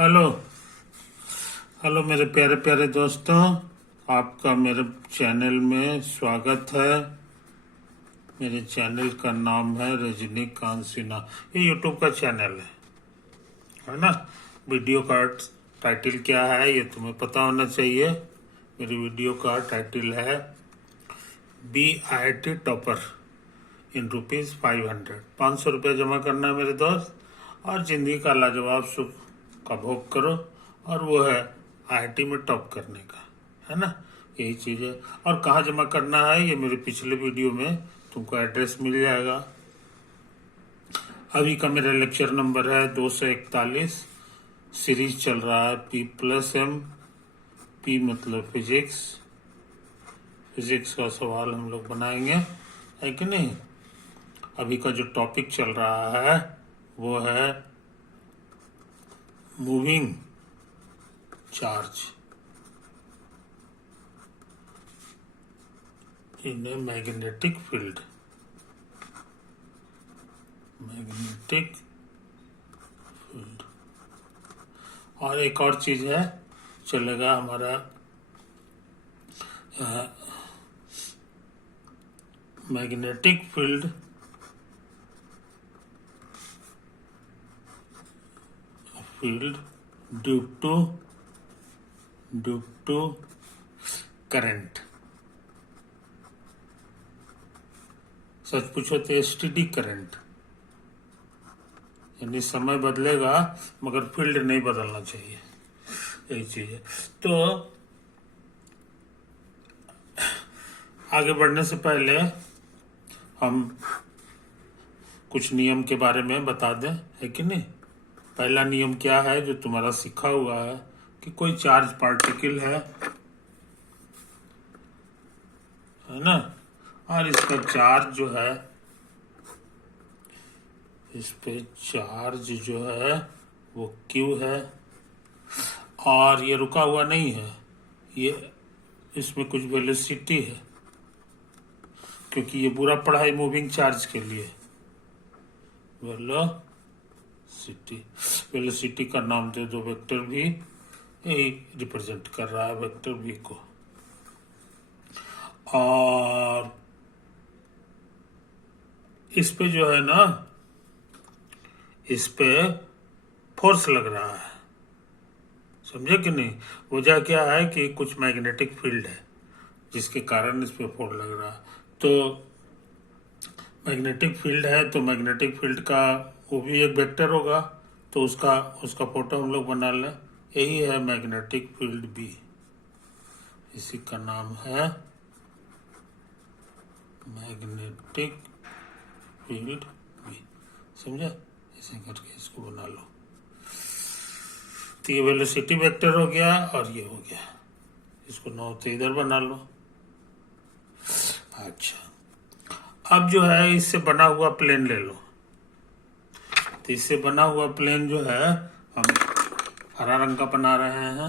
Hello hello मेरे प्यारे प्यारे दोस्तों, आपका मेरे चैनल में स्वागत है। मेरे चैनल का नाम है रजनीकांत सिन्हा। ये यूट्यूब का चैनल है ना। वीडियो का टाइटल क्या है ये तुम्हें पता होना चाहिए। मेरी वीडियो का टाइटल है BIT टॉपर इन ₹500। 500 रुपये जमा करना है मेरे दोस्त, और जिंदगी का लाजवाब सुख का भोग करो, और वो है IIT में टॉप करने का, है ना। यही चीज़ है। और कहाँ जमा करना है ये मेरे पिछले वीडियो में तुमको एड्रेस मिल जाएगा। अभी का मेरा लेक्चर नंबर है 241। सीरीज चल रहा है P+M। P मतलब फिजिक्स। फिजिक्स का सवाल हम लोग बनाएंगे, है कि नहीं। अभी का जो टॉपिक चल रहा है वो है moving charge in a magnetic field. Magnetic field. और एक और चीज है चलेगा हमारा magnetic field due to current. सच पूछो तो STD करंट, यानी समय बदलेगा मगर फील्ड नहीं बदलना चाहिए, यही चीज है। तो आगे बढ़ने से पहले हम कुछ नियम के बारे में बता दें, है कि नहीं। पहला नियम क्या है जो तुम्हारा सीखा हुआ है कि कोई चार्ज पार्टिकल है ना, और इसका चार्ज जो है, इस पे चार्ज जो है वो Q है, और ये रुका हुआ नहीं है, ये इसमें कुछ वेलोसिटी है, क्योंकि ये पूरा पड़ा है मूविंग चार्ज के लिए। वेलोसिटी का नाम दे दो वेक्टर V, यही रिप्रेजेंट कर रहा है वेक्टर V को। और इस पे जो है ना, इस पे फोर्स लग रहा है, समझे कि नहीं। वजह क्या है कि कुछ मैग्नेटिक फील्ड है जिसके कारण इस पे फोर्स लग रहा है। तो मैग्नेटिक फील्ड है तो मैग्नेटिक फील्ड का वो भी एक वेक्टर होगा, तो उसका फोटो हम लोग बना लें। यही है मैग्नेटिक फील्ड B, इसी का नाम है मैग्नेटिक फील्ड B। समझा, ऐसे करके इसको बना लो। तो ये वेलोसिटी वेक्टर हो गया और ये हो गया, इसको नौ तो इधर बना लो। अच्छा, अब जो है इससे बना हुआ प्लेन ले लो। तो इससे बना हुआ प्लेन जो है हम हरा रंग का बना रहे हैं,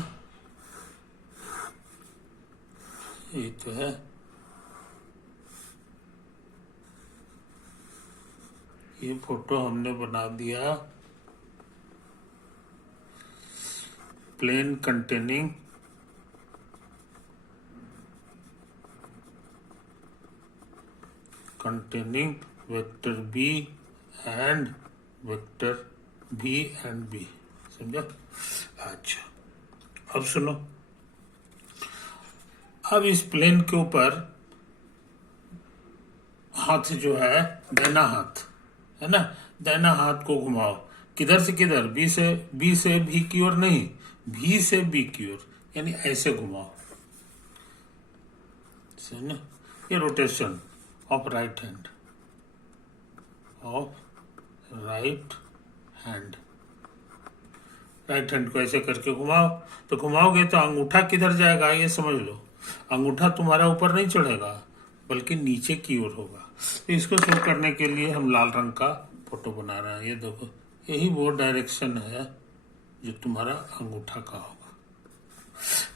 ये तो है। ये फोटो हमने बना दिया plane containing vector B and vector V and B। समझा। अच्छा, अब सुनो। अब इस प्लेन के ऊपर हाथ जो है, दाहिना हाथ है ना, दाहिना हाथ को घुमाओ। किधर से किधर? B से V की ओर नहीं, V से B की ओर, यानी ऐसे घुमाओ। समझे, ये rotation of right hand, right hand को ऐसे करके घुमाओ। तो घुमाओगे तो अंगूठा किधर जाएगा ये समझ लो। अंगूठा तुम्हारा ऊपर नहीं चढ़ेगा बल्कि नीचे की ओर होगा। तो इसको शो करने के लिए हम लाल रंग का फोटो बना रहे हैं। ये देखो, यही वो डायरेक्शन है जो तुम्हारा अंगूठा का होगा।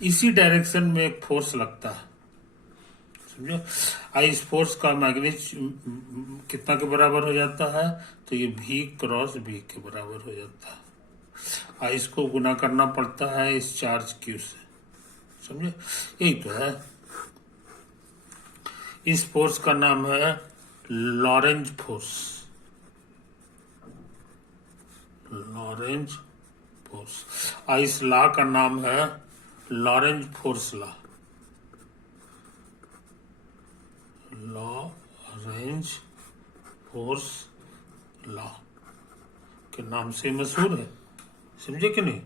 इसी डायरेक्शन में एक फोर्स लगता है, समझो। इस फोर्स का मैग्नीट्यूड कितना के बराबर हो जाता है? तो ये V क्रॉस B के बराबर हो जाता है। आइस को गुना करना पड़ता है इस चार्ज क्यू से, समझे? यही तो है। इस फोर्स का नाम है लॉरेंज फोर्स। Lorentz force. इस लॉ का नाम है Lorentz force law. Lorentz force law के नाम से मशहूर है, समझे कि नहीं?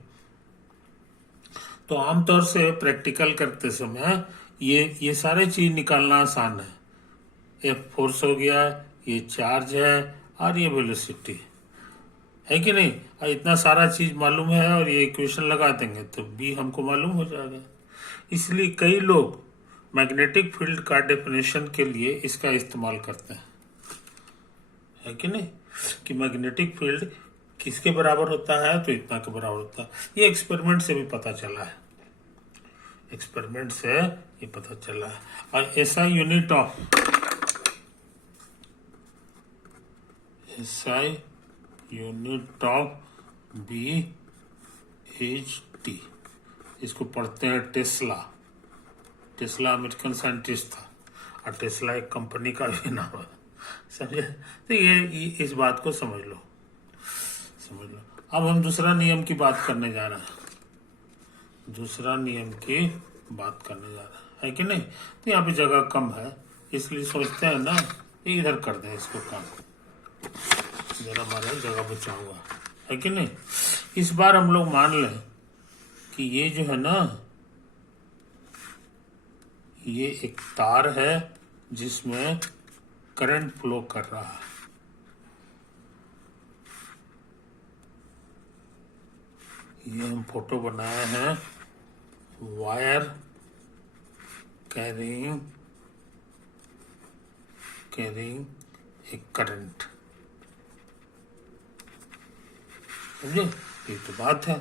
तो आमतौर से प्रैक्टिकल करते समय ये सारे चीज निकालना आसान है। ये फोर्स हो गया, ये चार्ज है, और ये वेलोसिटी है कि नहीं? और इतना सारा चीज मालूम है और ये इक्वेशन लगा देंगे तो बी हमको मालूम हो जाएगा। इसलिए कई लोग मैग्नेटिक फील्ड का डेफिनेशन के लिए इसका इस्तेमाल करते हैं, है कि नहीं? कि मैग्नेटिक फील्ड किसके बराबर होता है, तो इतना के बराबर होता है। ये एक्सपेरिमेंट से भी पता चला है, एक्सपेरिमेंट से ये पता चला है। और ऐसा unit of B H T, इसको पढ़ते हैं टेस्ला। टेस्ला अमेरिकन साइंटिस्ट था, और टेस्ला एक कंपनी का भी नाम है, समझे? तो ये इस बात को समझ लो। अब हम दूसरा नियम की बात करने जा रहे हैं। दूसरा नियम की बात करने जा रहा है कि नहीं? तो यहाँ पे जगह कम है, इसलिए सोचते हैं ना इधर कर दें इसको काम, जरा हमारा जगह बचा हुआ है कि नहीं? इस बार हम लोग मान लें कि ये जो है ना, ये एक तार है जिसमें करंट फ्लो कर रहा है। ये हम फोटो बनाए हैं, वायर कैरिंग ए करंट, समझे? ये तो बात है।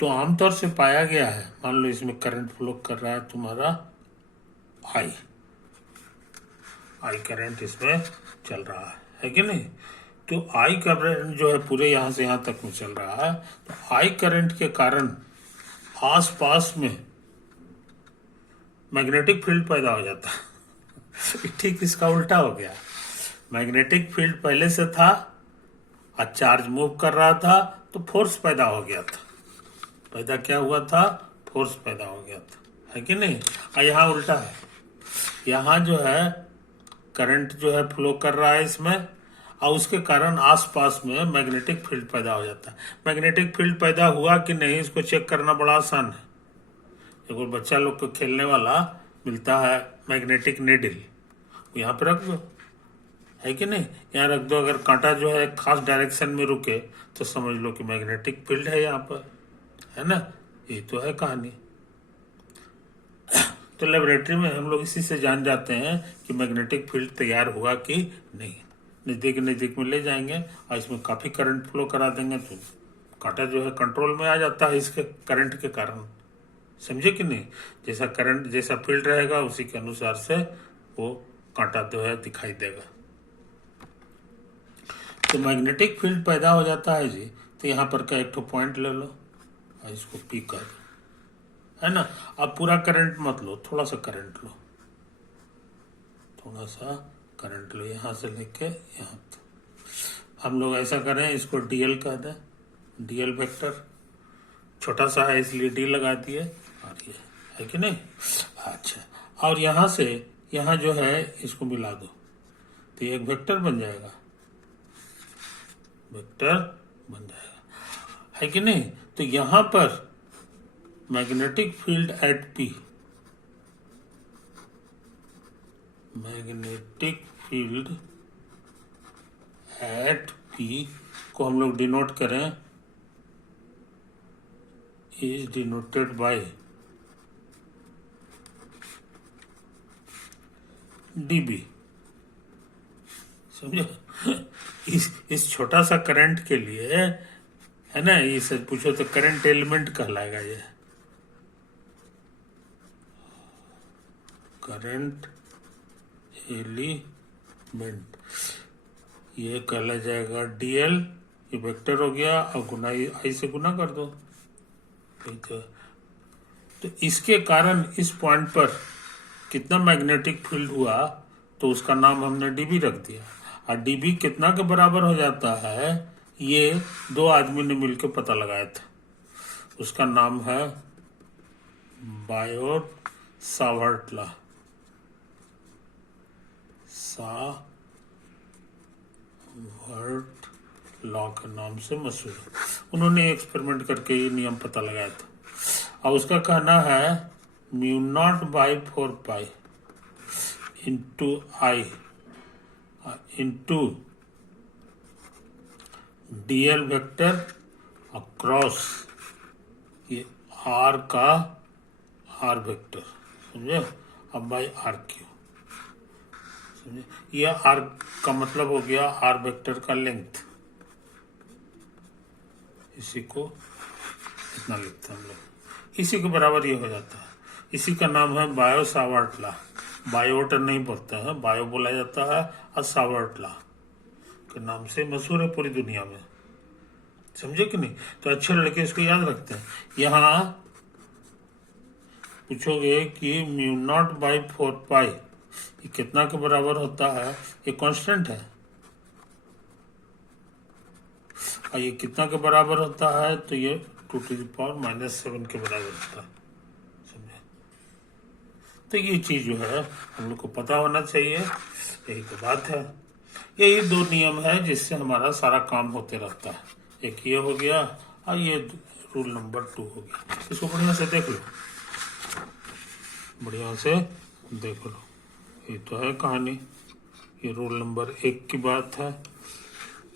तो आमतौर से पाया गया है, मान लो इसमें करंट फ्लो कर रहा है तुम्हारा आई करंट इसमें चल रहा है कि नहीं? तो आई करंट जो है पूरे यहां से यहां तक में चल रहा है। तो आई करंट के कारण आसपास में मैग्नेटिक फील्ड पैदा हो जाता है। ठीक इसका उल्टा हो गया। मैग्नेटिक फील्ड पहले से था और चार्ज मूव कर रहा था, तो फोर्स पैदा हो गया था। पैदा क्या हुआ था? फोर्स पैदा हो गया था, है कि नहीं? और यहाँ उल्टा है, यहाँ जो है करंट जो है फ्लो कर रहा है इसमें, और उसके कारण आसपास में मैग्नेटिक फील्ड पैदा हो जाता है। मैग्नेटिक फील्ड पैदा हुआ कि नहीं, इसको चेक करना बड़ा आसान है। देखो बच्चा लोग को खेलने वाला मिलता है मैग्नेटिक नीडल, यहाँ पे रख दो, है कि नहीं? यहाँ रख दो, अगर कांटा जो है खास डायरेक्शन में रुके तो समझ लो कि मैग्नेटिक फील्ड है यहाँ पर, है ना? ये तो है कहानी। तो लेबोरेटरी में हम लोग इसी से जान जाते हैं कि मैग्नेटिक फील्ड तैयार हुआ कि नहीं। नजदीक में ले जाएंगे और इसमें काफी करंट फ्लो करा देंगे तो कांटा जो है कंट्रोल में आ जाता है इसके करंट के कारण, समझे कि नहीं? जैसा करंट जैसा फील्ड रहेगा उसी के अनुसार से वो कांटा जो है दिखाई देगा। तो मैग्नेटिक फील्ड पैदा हो जाता है जी। तो यहाँ पर का एक पॉइंट ले लो और इसको पी कर, है ना? अब पूरा करंट मत लो, थोड़ा सा करंट लो, यहाँ से लेके यहाँ तक। हम लोग ऐसा करें, इसको डीएल कह दें, डीएल वेक्टर। छोटा सा है इसलिए डी लगा दिए, और ये है कि नहीं? अच्छा, और यहाँ से यहाँ जो है इसको मिला दो तो एक वेक्टर बन जाएगा, है कि नहीं? तो यहाँ पर magnetic field eight P, magnetic field eight P को हम लोग डिनोट करें, इज डिनोटेड बाय डीबी, समझो? इस छोटा सा करंट के लिए, है ना, ये सब पूछो तो करंट एलिमेंट कहलाएगा। ये करंट एलिमेंट ये कहला जाएगा डीएल ये वेक्टर हो गया और गुना आई से गुना कर दो, ठीक है। तो इसके कारण इस पॉइंट पर कितना मैग्नेटिक फील्ड हुआ, तो उसका नाम हमने डीबी रख दिया। और डीबी कितना के बराबर हो जाता है, ये दो आदमी ने मिलकर पता लगाया था, उसका नाम है Biot Savart law. Savart law के नाम से मशहूर है। उन्होंने एक्सपेरिमेंट करके ये नियम पता लगाया था। और उसका कहना है mu naught by 4 pi into I into DL vector across ये आर का आर वेक्टर, समझे, अब बाई आर क्यू, समझे। ये आर का मतलब हो गया आर वेक्टर का लेंथ, इसी को इतना लिखते हैं हम लोग, इसी के बराबर ये हो जाता है। इसी का नाम है बायो सावर्ट लॉ। बायोट नहीं बोलते हैं, बायो बोला जाता है, और सावर्ट लॉ के नाम से मशहूर है पूरी दुनिया में, समझे कि नहीं। तो अच्छे लड़के इसको याद रखते हैं। यहाँ पूछोगे कि म्यू नॉट बाई 4 पाई ये कितना के बराबर होता है, ये कांस्टेंट है, और ये कितना के बराबर होता है, तो ये 2⁻⁻7 के बराबर होता है, समझे। तो ये चीज जो है हम लोग को पता होना चाहिए, यही तो बात है। यही दो नियम है जिससे हमारा सारा काम होते रहता है। एक ये हो गया और ये रूल नंबर 2 हो गया। इसको बढ़िया से देख लो, बढ़िया से देख लो, ये तो है कहानी। ये रूल नंबर 1 की बात है,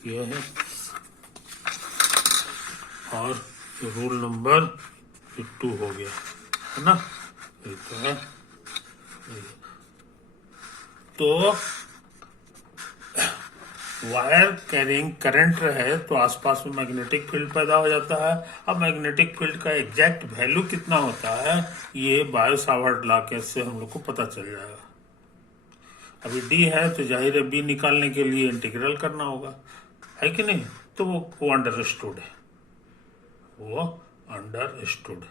ये है, और ये रूल नंबर 2 हो गया, है ना, ये तो है। तो वायर कैरिंग करंट रहे तो आसपास में मैग्नेटिक फील्ड पैदा हो जाता है। अब मैग्नेटिक फील्ड का एग्जैक्ट वैल्यू कितना होता है, ये बायो सावर्ट लॉ के से हम लोग को पता चल जाएगा। अभी डी है तो जाहिर है बी निकालने के लिए इंटीग्रल करना होगा, है कि नहीं। तो वो अंडरस्टूड है, वो अंडरस्टूड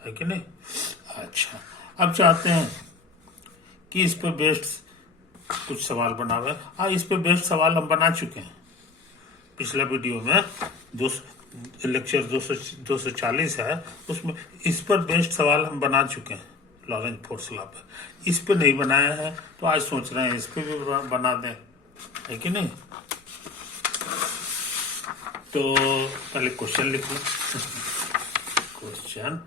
है कि नहीं। अच्छा, अब चाहते हैं कि इस पर बेस्ड कुछ सवाल बनावे। इस पे बेस्ड सवाल हम बना चुके हैं पिछला वीडियो में, लेक्चर 240 है, उसमें इस पर बेस्ड सवाल हम बना चुके हैं लॉरेंज फोर्स लॉ पे। इस पे नहीं बनाया है तो आज सोच रहे हैं इस पे भी बना दें, है कि नहीं। तो पहले क्वेश्चन लिख लो। Question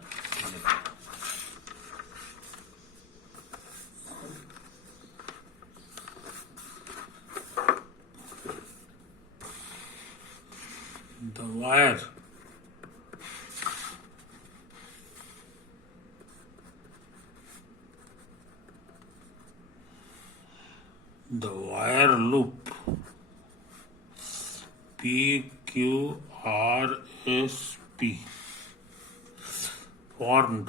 the wire loop PQRSP formed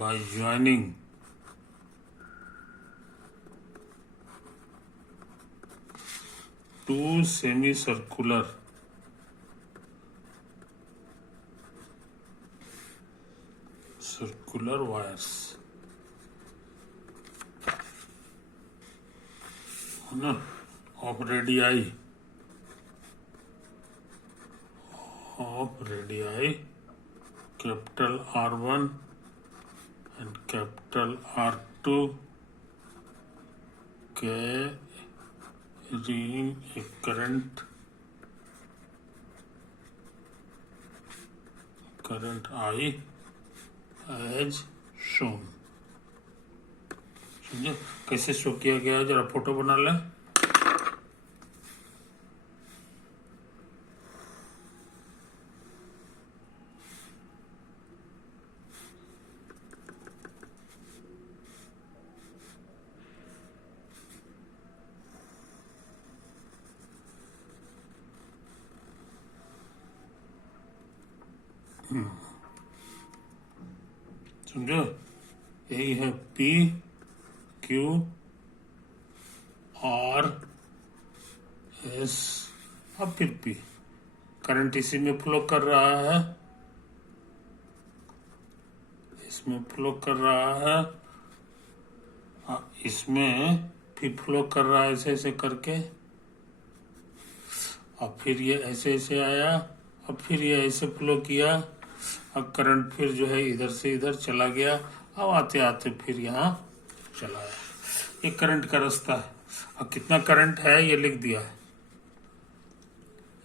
by joining two semicircular wires, है ना, of radii capital R1 and capital R2 carrying a current I as shown। समझे कैसे शो किया गया है, जरा फोटो बना लें। समझो, यही है PQRSP एस, अब फिर पी, करंट इसी में फ्लो कर रहा है, इसमें फ्लो कर रहा है, इसमें फिर फ्लो कर रहा है ऐसे ऐसे करके, अब फिर ये ऐसे ऐसे आया, अब फिर ये ऐसे फ्लो किया, अब करंट फिर जो है इधर से इधर चला गया, अब आते आते फिर यहाँ चला आया। ये करंट का रास्ता है। अब कितना करंट है ये लिख दिया है,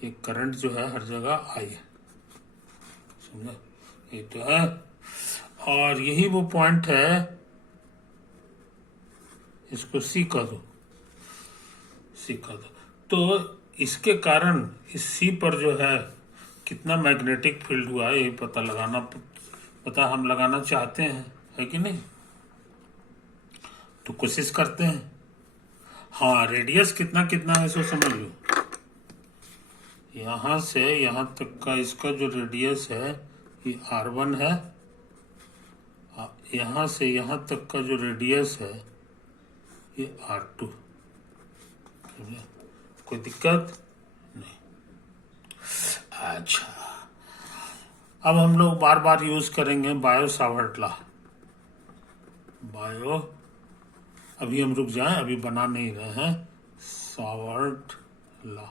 ये करंट जो है हर जगह आई है, समझा, ये तो है। और यही वो पॉइंट है, इसको सी कर दो, सी कर दो। तो इसके कारण इस सी पर जो है कितना मैग्नेटिक फील्ड हुआ है ये पता हम लगाना चाहते हैं, है कि नहीं? तो कोशिश करते हैं। हाँ, रेडियस कितना कितना है इसको समझ लो। यहां से यहां तक का इसका जो रेडियस है ये R1 है, यहां से यहां तक का जो रेडियस है ये R2। कोई दिक्कत नहीं। अच्छा, अब हम लोग बार बार यूज करेंगे बायो सावर्ट लॉ। बायो, अभी हम रुक जाएं, अभी बना नहीं रहे हैं। सावर्ट लॉ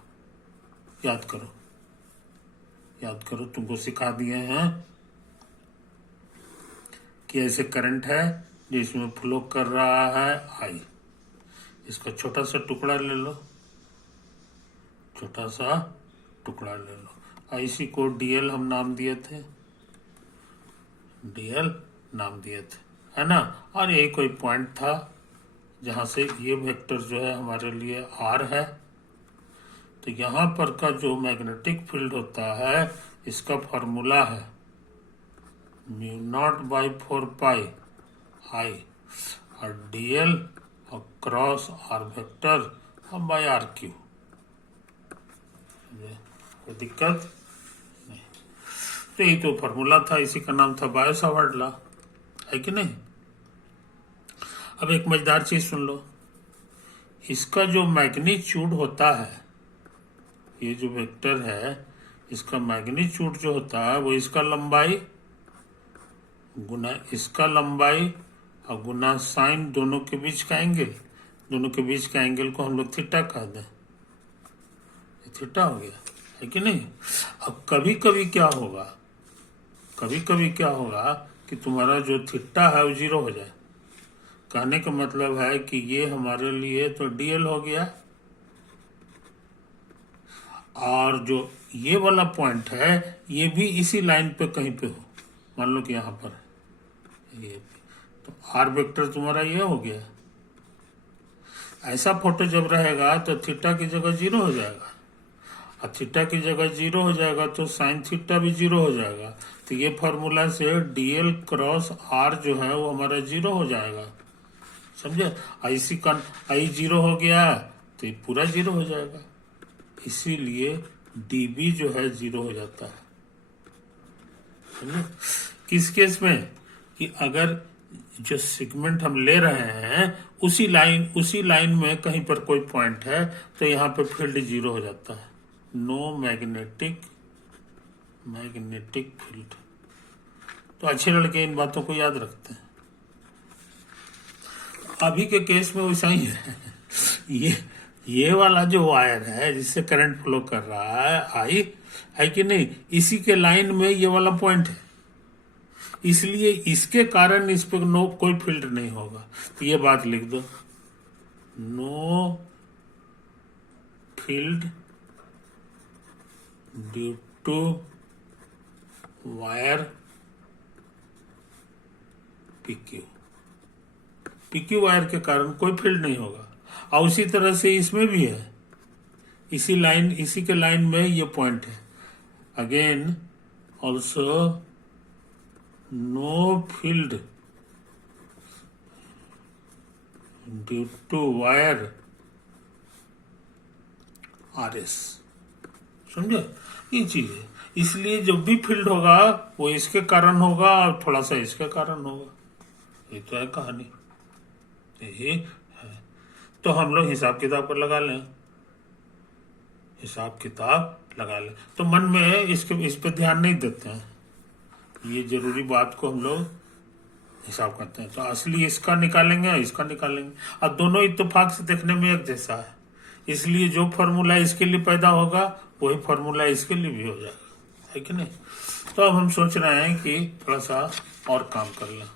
याद करो, याद करो, तुमको सिखा दिए हैं कि ऐसे करंट है जिसमें फ्लो कर रहा है आई, इसका छोटा सा टुकड़ा ले लो, छोटा सा टुकड़ा ले लो। IC को DL हम नाम दिए थे, DL नाम दिए थे, है ना। और यही कोई पॉइंट था जहां से ये वेक्टर जो है हमारे लिए R है। तो यहां पर का जो मैग्नेटिक फील्ड होता है इसका फॉर्मूला है μ0/4π I और DL और क्रॉस R वेक्टर और बाय RQ। कोई दिक्कत नहीं। तो यही तो फॉर्मूला था, इसी का नाम था बायो सावर्ट लॉ, है कि नहीं। अब एक मजेदार चीज सुन लो, इसका जो मैग्नीट्यूड होता है, ये जो वेक्टर है इसका मैग्नीट्यूड जो होता है वो इसका लंबाई गुना इसका लंबाई और गुना साइन दोनों के बीच का एंगल, दोनों के बीच का एंगल को हम लोग थीटा कह दें, थीटा हो गया, है कि नहीं। अब कभी कभी क्या होगा, कभी कभी क्या होगा कि तुम्हारा जो थीटा है वो 0 हो जाए। कहने का मतलब है कि ये हमारे लिए तो DL हो गया, और जो ये वाला पॉइंट है ये भी इसी लाइन पे कहीं पे हो, मान लो कि यहाँ पर ये, तो R वेक्टर तुम्हारा ये हो गया। ऐसा फोटो जब रहेगा तो थीटा की जगह 0 हो जाएगा, और थीटा की जगह 0 हो जाएगा तो साइन थीटा भी 0 हो जाएगा। तो ये फॉर्मूला से DL क्रॉस R जो है वो हमारा 0 हो जाएगा, समझे। IC का I 0 हो गया तो ये पूरा 0 हो जाएगा, इसीलिए DB जो है 0 हो जाता है, समझे। किस केस में, कि अगर जो सेगमेंट हम ले रहे हैं उसी लाइन में कहीं पर कोई पॉइंट है तो यहाँ पे फील्ड 0 हो जाता है, नो मैग्नेटिक फील्ड। तो अच्छे लड़के इन बातों को याद रखते हैं। अभी के केस में वैसा ही है। ये वाला जो वायर है जिससे करंट फ्लो कर रहा है आई, है कि नहीं, इसी के लाइन में ये वाला पॉइंट है, इसलिए इसके कारण इस पे कोई फील्ड नहीं होगा। तो ये बात लिख दो, no field due to wire PQ wire के कारण कोई फील्ड नहीं होगा। और उसी तरह से इसमें भी है, इसी के लाइन में ये पॉइंट है, again also no field due to wire RS, समझे। ये चीज है, इसलिए जब भी फील्ड होगा वो इसके कारण होगा और थोड़ा सा इसके कारण होगा, ये तो है कहानी, यही है। तो हम लोग हिसाब किताब पर लगा लें, हिसाब किताब लगा ले। तो मन में इस पे ध्यान नहीं देते हैं, ये जरूरी बात को हम लोग हिसाब करते हैं। तो असली इसका निकालेंगे, इसका निकालेंगे, अब दोनों इत्तेफाक से देखने में एक जैसा है, इसलिए जो फॉर्मूला इसके लिए पैदा होगा वही फॉर्मूला इसके लिए भी हो जाएगा, है कि नहीं। तो अब हम सोच रहे हैं कि थोड़ा सा और काम कर लें।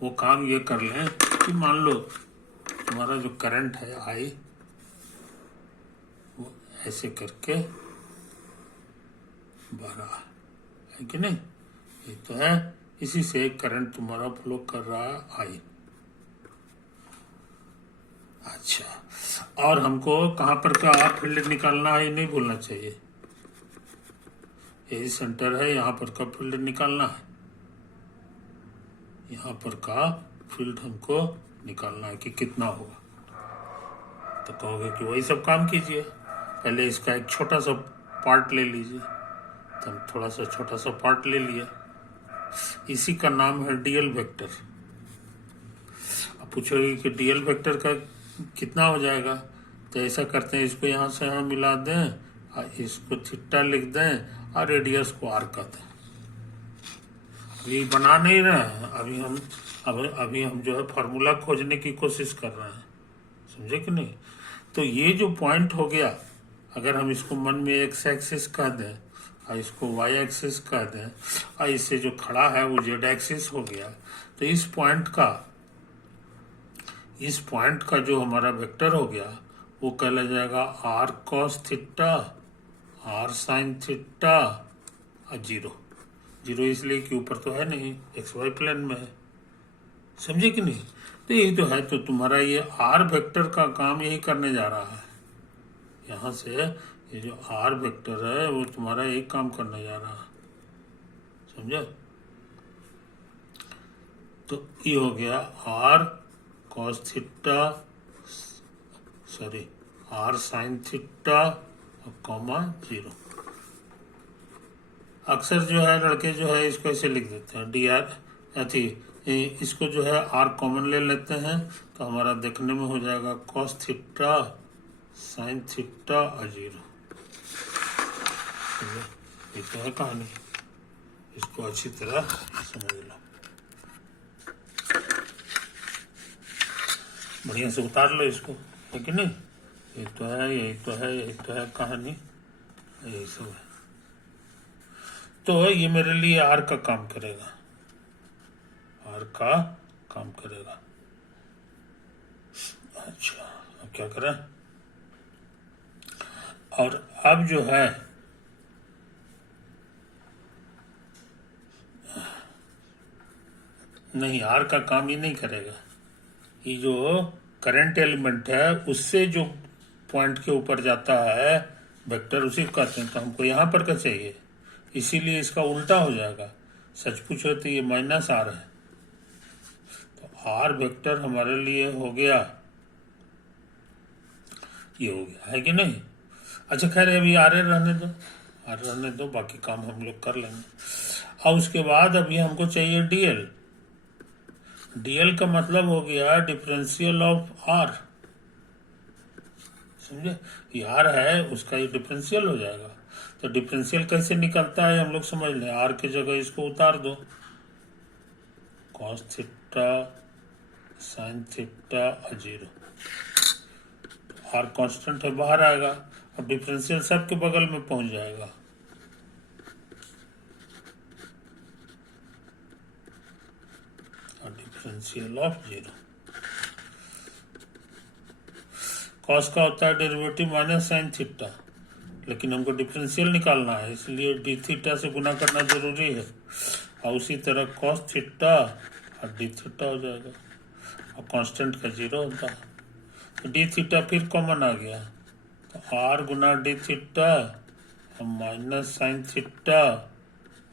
वो काम ये कर लें कि मान लो तुम्हारा जो करंट है आई, वो ऐसे करके 12 है कि नहीं, ये तो है, इसी से करंट तुम्हारा फ्लो कर रहा है आई। अच्छा, और हमको कहाँ पर का फील्ड निकालना है ये नहीं भूलना चाहिए, यही सेंटर है, यहाँ पर का फील्ड निकालना है, यहाँ पर का फील्ड हमको निकालना है कि कितना होगा। तो कहोगे कि वही सब काम कीजिए, पहले इसका एक छोटा सा पार्ट ले लीजिए। तो हम थोड़ा सा छोटा सा पार्ट ले लिया, इसी का नाम है डीएल वेक्टर। अब पूछोगे कि डीएल वेक्टर का कितना हो जाएगा, तो ऐसा करते हैं, इसको यहाँ से यहाँ मिला दें और इसको थीटा लिख दें और रेडियस को आर कर दें। अभी बना नहीं रहे हैं, अभी हम जो है फार्मूला खोजने की कोशिश कर रहे हैं, समझे कि नहीं। तो ये जो पॉइंट हो गया, अगर हम इसको मन में एक्स एक्सिस कह दें और इसको वाई एक्सिस कह दें और इससे जो खड़ा है वो जेड एक्सिस हो गया, तो इस पॉइंट का जो हमारा वेक्टर हो गया वो कहला जाएगा R cos theta, R sine theta और जीरो। जीरो इसलिए कि ऊपर तो है नहीं, एक्स वाई प्लेन में है, समझे कि नहीं। तो यही तो है, तो तुम्हारा ये आर वेक्टर का काम यही करने जा रहा है। यहाँ से ये जो आर वेक्टर है वो तुम्हारा यही काम करने जा रहा है, समझे। तो ये हो गया R cos theta, sorry R sine theta और कॉमा जीरो। अक्सर जो है लड़के जो है इसको ऐसे लिख देते हैं डी आर, अथी इसको जो है आर कॉमन ले लेते हैं, तो हमारा देखने में हो जाएगा कॉस थीटा साइन थीटा और जीरो। ये तो है कहानी, इसको अच्छी तरह समझ लो, बढ़िया से उतार लो इसको, है कि नहीं। ये तो है, यही तो है, यही तो है कहानी, यही सब है। तो ये मेरे लिए आर का काम करेगा, आर का काम करेगा। अच्छा, अब क्या करें, और अब जो है नहीं, आर का काम ये नहीं करेगा, ये जो करंट एलिमेंट है उससे जो पॉइंट के ऊपर जाता है वेक्टर, उसी को कहते हैं। तो हमको यहाँ पर का चाहिए, इसीलिए इसका उल्टा हो जाएगा, सच पूछो तो ये माइनस आर है, तो आर वेक्टर हमारे लिए हो गया, ये हो गया, है कि नहीं। अच्छा खैर अभी आर रहने दो, आर रहने दो, बाकी काम हम लोग कर लेंगे। और उसके बाद अभी हमको चाहिए डीएल। डीएल का मतलब हो गया डिफरेंशियल ऑफ आर, समझे। ये आर है, उसका ये डिफरेंशियल हो जाएगा। तो डिफरेंशियल कैसे निकलता है हम लोग समझ लें, आर की जगह इसको उतार दो, कॉस थीटा साइन थीटा और जीरो। आर कांस्टेंट है, बाहर आएगा, अब डिफरेंशियल सबके बगल में पहुंच जाएगा। और डिफरेंशियल ऑफ जीरो, कॉस का होता है डेरिवेटिव माइनस साइन थीटा, लेकिन हमको डिफरेंशियल निकालना है, इसलिए डी थीटा से गुना करना जरूरी है। और उसी तरह कॉस थीटा और डी थीटा हो जाएगा, और कांस्टेंट का जीरो होता है, तो डी थीटा फिर कॉमन आ गया, तो आर गुना डी थीटा और माइनस साइन थीटा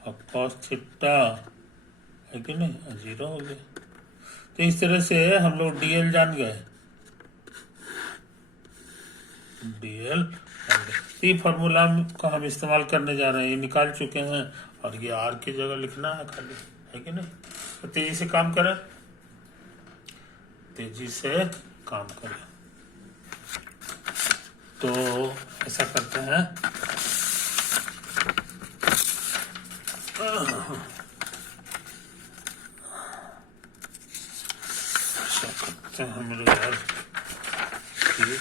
और कॉस थीटा, है कि नहीं, और जीरो हो गया। तो इस तरह से हम लोग डीएल जान गए, डीएल। ये फार्मूला का हम इस्तेमाल करने जा रहे हैं, ये निकाल चुके हैं, और ये आर की जगह लिखना है खाली, है कि नहीं। तो तेजी से काम करें, तेजी से काम करें। तो ऐसा करते हैं, ऐसा करते हैं मेरे यार कि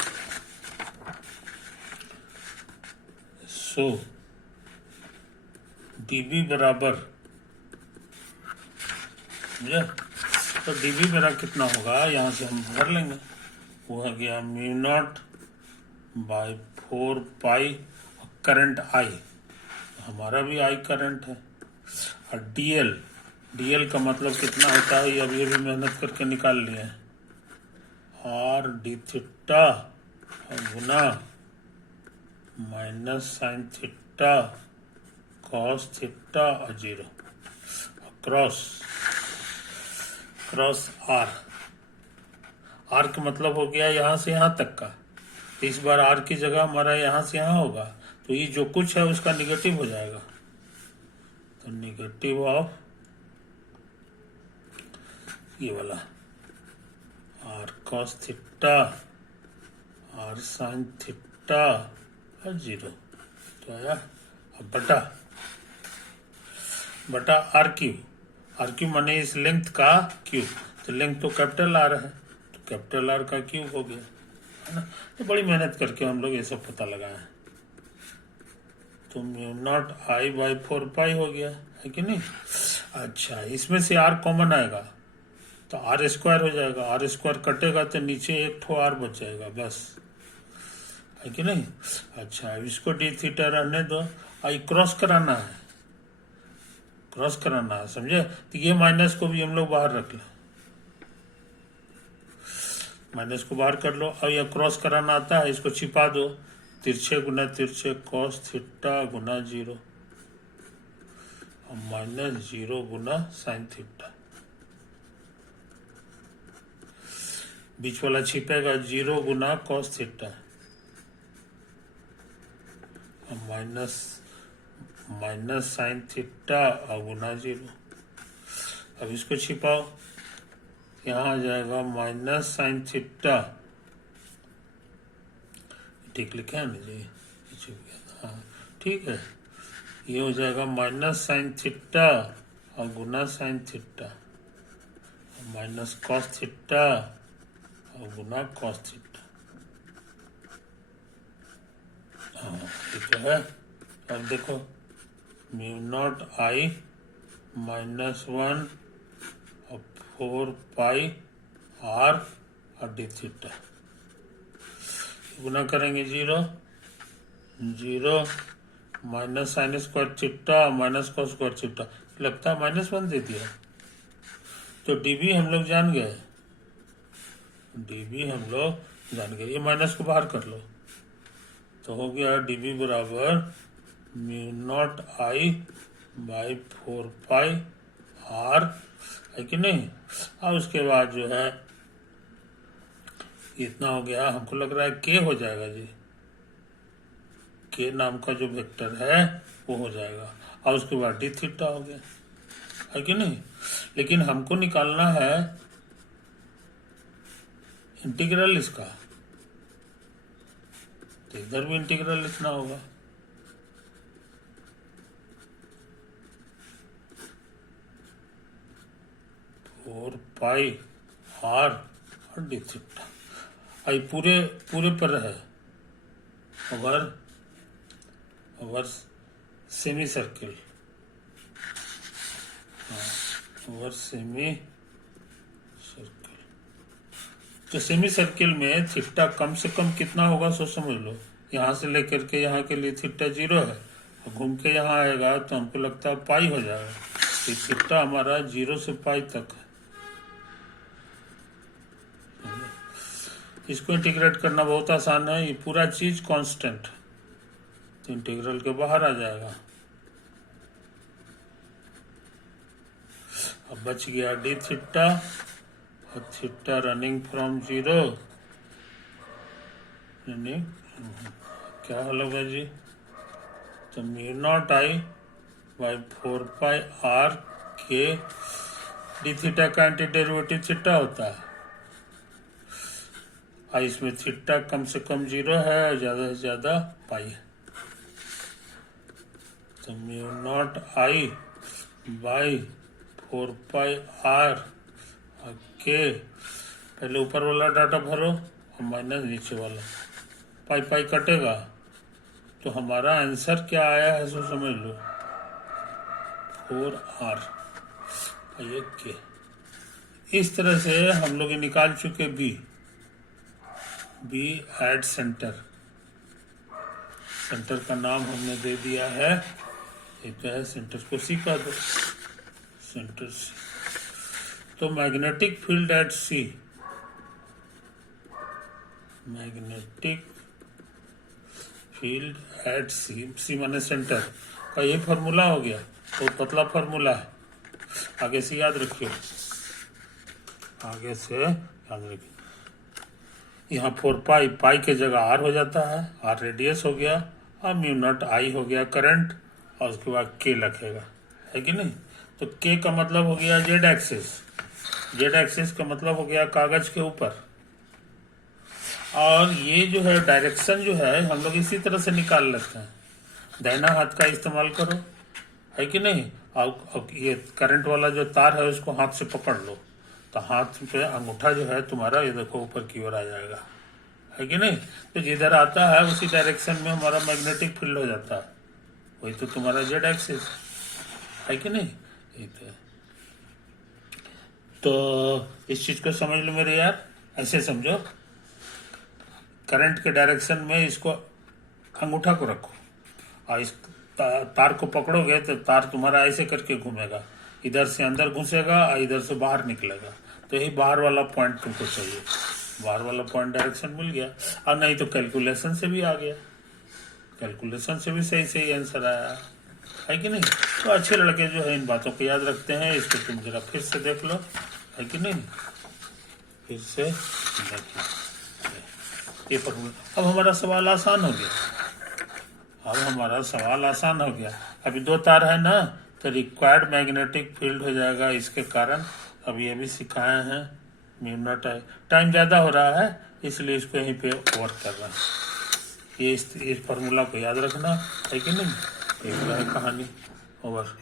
सो dB बराबर, समझे? तो dB मेरा कितना होगा, यहाँ से हम भर लेंगे, वो हो गया mu naught by 4 pi current I, हमारा भी आई करंट है, और डीएल का मतलब कितना होता है, ये अभी अभी मेहनत करके निकाल लिया है, आर डी थीटा गुना minus sine theta cos theta और 0 क्रॉस आर का मतलब हो गया यहाँ से यहाँ तक का, इस बार आर की जगह हमारा यहाँ से यहाँ होगा, तो ये जो कुछ है उसका निगेटिव हो जाएगा, तो निगेटिव ऑफ ये वाला R cos theta R sine theta और 0, तो आया अब बटा आर क्यू माने इस लेंथ का क्यूब, तो लेंथ तो कैपिटल आर है, तो कैपिटल आर का क्यूब हो गया, है ना? तो बड़ी मेहनत करके हम लोग ये सब पता लगाए, तो म्यू नॉट आई बाई 4 पाई हो गया, है कि नहीं? अच्छा, इसमें से आर कॉमन आएगा तो आर स्क्वायर हो जाएगा, आर स्क्वायर कटेगा तो नीचे एक ठो आर बच जाएगा, बस, है कि नहीं? अच्छा, अब इसको डी थीटा रहने दो, आई क्रॉस कराना है, समझे? तो ये माइनस को भी हम लोग बाहर रख लो, माइनस को बाहर कर लो, और ये क्रॉस कराना आता है, इसको छिपा दो, तिरछे गुना तिरछे कॉस थीटा गुना 0 और माइनस 0 गुना साइन थीटा, बीच वाला छिपेगा 0 गुना कॉस थीटा और माइनस साइन थीटा और गुना 0, अब इसको छिपाओ, यहाँ आ जाएगा माइनस साइन थीटा, ठीक लिखा है ना जी, हाँ ठीक है, ये हो जाएगा माइनस साइन थीटा और गुना sine theta minus cos theta और गुना कॉस थीटा, हाँ ठीक है। अब देखो म्यू नॉट आई -1 और 4 पाई आर और डी थीटा, गुना करेंगे 0 minus sine square theta minus cos square theta, लगता है -1 दे दिया, तो डीबी हम लोग जान गए, ये माइनस को बाहर कर लो, तो हो गया डीबी बराबर mu naught I by 4 pi R, है कि नहीं? और उसके बाद जो है इतना हो गया, हमको लग रहा है के हो जाएगा जी, के नाम का जो वेक्टर है वो हो जाएगा, और उसके बाद डी थीटा हो गया, है कि नहीं? लेकिन हमको निकालना है इंटीग्रल इसका, तो इधर भी इंटीग्रल लिखना होगा, और पाई आर और डी थीटा, आई पूरे पर है, अगर सेमी सर्किल, अगर सेमी सर्किल, तो सेमी सर्किल में थीटा कम से कम कितना होगा सो समझ लो, यहाँ से लेकर के यहाँ के लिए थीटा 0 है, और घूम के यहाँ आएगा तो हमको लगता है पाई हो जाएगा, तो थीटा हमारा 0 से पाई तक है, इसको इंटीग्रेट करना बहुत आसान है, ये पूरा चीज कांस्टेंट, तो इंटीग्रल के बाहर आ जाएगा, अब बच गया डी थीटा और थीटा रनिंग फ्रॉम 0, रनिंग क्या होगा जी, तो mu naught I by 4 pi R के, डी थीटा का एंटी डेरिवेटिव थीटा होता है, और इसमें थीटा कम से कम 0 है और ज़्यादा से ज़्यादा पाई है। तो mu naught I by 4πr के पहले ऊपर वाला डाटा भरो और माइनस नीचे वाला, पाई पाई कटेगा तो हमारा आंसर क्या आया है सो समझ लो 4r पाई के। इस तरह से हम लोग ये निकाल चुके बी एट सेंटर। सेंटर का नाम हमने दे दिया है, एक तो है सेंटर को सी का दो, सेंटर सी। तो magnetic field at C, magnetic field at C, C माने सेंटर का ये फॉर्मूला हो गया, बहुत पतला फॉर्मूला है, आगे से याद रखिए, आगे से याद रखिए। यहाँ 4 पाई के जगह आर हो जाता है, आर रेडियस हो गया और म्यू नॉट आई हो गया करंट, और उसके बाद के रखेगा, है कि नहीं। तो के का मतलब हो गया जेड एक्सिस, जेड एक्सिस का मतलब हो गया कागज के ऊपर। और ये जो है डायरेक्शन जो है हम लोग इसी तरह से निकाल लेते हैं, दाहिना हाथ का इस्तेमाल करो, है कि नहीं। और ये करंट वाला जो तार है उसको हाथ से पकड़ लो, तो हाथ पे अंगूठा जो है तुम्हारा ये देखो ऊपर की ओर आ जाएगा, है कि नहीं। तो जिधर आता है उसी डायरेक्शन में हमारा मैग्नेटिक फील्ड हो जाता है, वही तो तुम्हारा जेड एक्सिस, है कि नहीं। तो इस चीज को समझ लो मेरे यार, ऐसे समझो, करंट के डायरेक्शन में इसको अंगूठा को रखो और इस तार को पकड़ोगे तो तार तुम्हारा ऐसे करके घूमेगा, इधर से अंदर घुसेगा और इधर से बाहर निकलेगा। तो यही बाहर वाला पॉइंट तुमको चाहिए, बाहर वाला पॉइंट डायरेक्शन मिल गया, और नहीं तो कैलकुलेशन से भी आ गया, कैलकुलेशन से भी सही सही आंसर आया, है कि नहीं। तो अच्छे लड़के जो है इन बातों को याद रखते हैं, इसको तुम जरा फिर से देख लो, है कि नहीं, फिर से देखिए ये फॉर्मूला। अब हमारा सवाल आसान हो गया, अब हमारा सवाल आसान हो गया। अभी 2 तार है ना, तो रिक्वायर्ड मैग्नेटिक फील्ड हो जाएगा इसके कारण। अब ये भी सिखाए हैं, म्यू नॉट आई, टाइम ज़्यादा हो रहा है इसलिए इसको यहीं पे वर्क कर रहा है। ये इस फार्मूला को याद रखना, है कि नहीं। एक है कहानी ओवर।